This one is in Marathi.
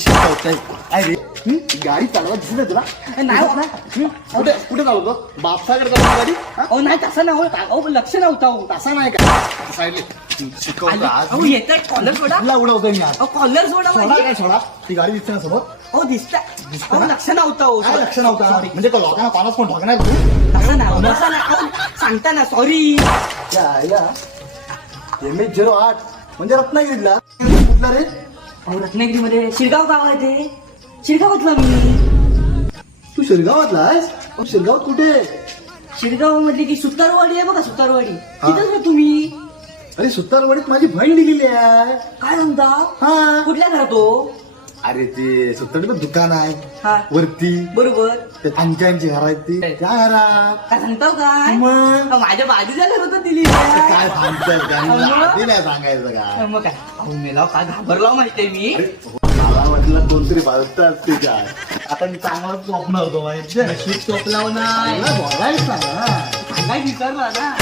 शिकवताय काय रे गाडी चालवा दिसत नाही तुला नाही हो. कुठे कुठे चालवतो बापसाकडे चालवतो गाडी हा? अहो नाही तसं नाही अहो लक्ष नव्हतं हो. तसा नाही का साईडले शिकवतो आज अहो येत कॉलर सोडा तुला उडवतोय मी आज अहो कॉलर सोडा सोडा माझी. काय सोडा ती गाडी दिसते ना समोर अहो दिसत दिसतं अहो ना? लक्ष नव्हतं हो. काय लक्ष नव्हतं म्हणजे का लोकांना पानाच पण भागणार तू तसं नाही हो, तसं नाही अहो सांगता ना सॉरी या MH08 म्हणजे रत्नागिरीला कुठला रे अहो रत्नागिरीमध्ये शिरगाव गाव आहे ते शिरगावातला मी तू शिरगावातला आहेस शिरगावात कुठे शिरगाव म्हटले की सुतारवाडी आहे बघा सुतारवाडी तिथंच ना तुम्ही अरे सुतारवाडीत माझी बहीण दिलेली आहे काय म्हणता हा कुठल्या घरात हो अरे ते सुतारवाडीत दुकान आहे हा वरती बरोबर ते अंक्यांची घर आहेत ती त्या घरात काय सांगताव काय मग अहो, माझ्या बाजूच्या घरात दिली काय सांगताय त्यांना मग? आधी नाही सांगायचं का मग काय अहो मेला काय घाबरलाव माहितीये मी अरे, मला वाटलं कोणतरी बाजूत असते काय आता मी चांगला स्वप्न होतो माहिती चोपलाव नाही बोलायचं ना सांगाय विसरला ना